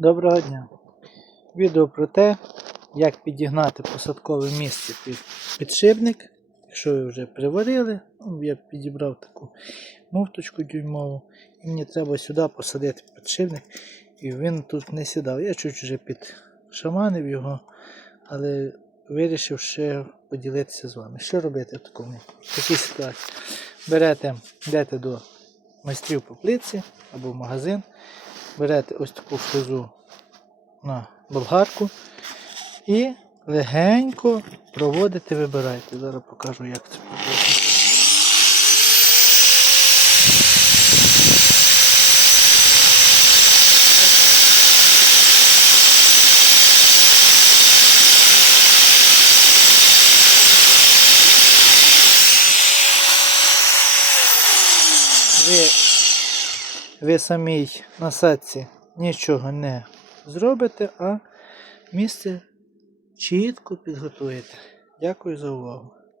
Доброго дня! Відео про те, як підігнати посадкове місце під підшипник. Якщо ви вже приварили, ну, я підібрав таку муфточку дюймову, і мені треба сюди посадити підшипник, і він тут не сідав. Я чуть вже підшаманив його, але вирішив ще поділитися з вами. Що робити в такому такій ситуації? Берете, йдете до майстрів по плитці або в магазин, берете ось таку фрезу на болгарку і легенько проводите, вибираєте. Зараз покажу, як це робити. Ви, ви самій насадці нічого не зробите, а місце чітко підготуєте. Дякую за увагу.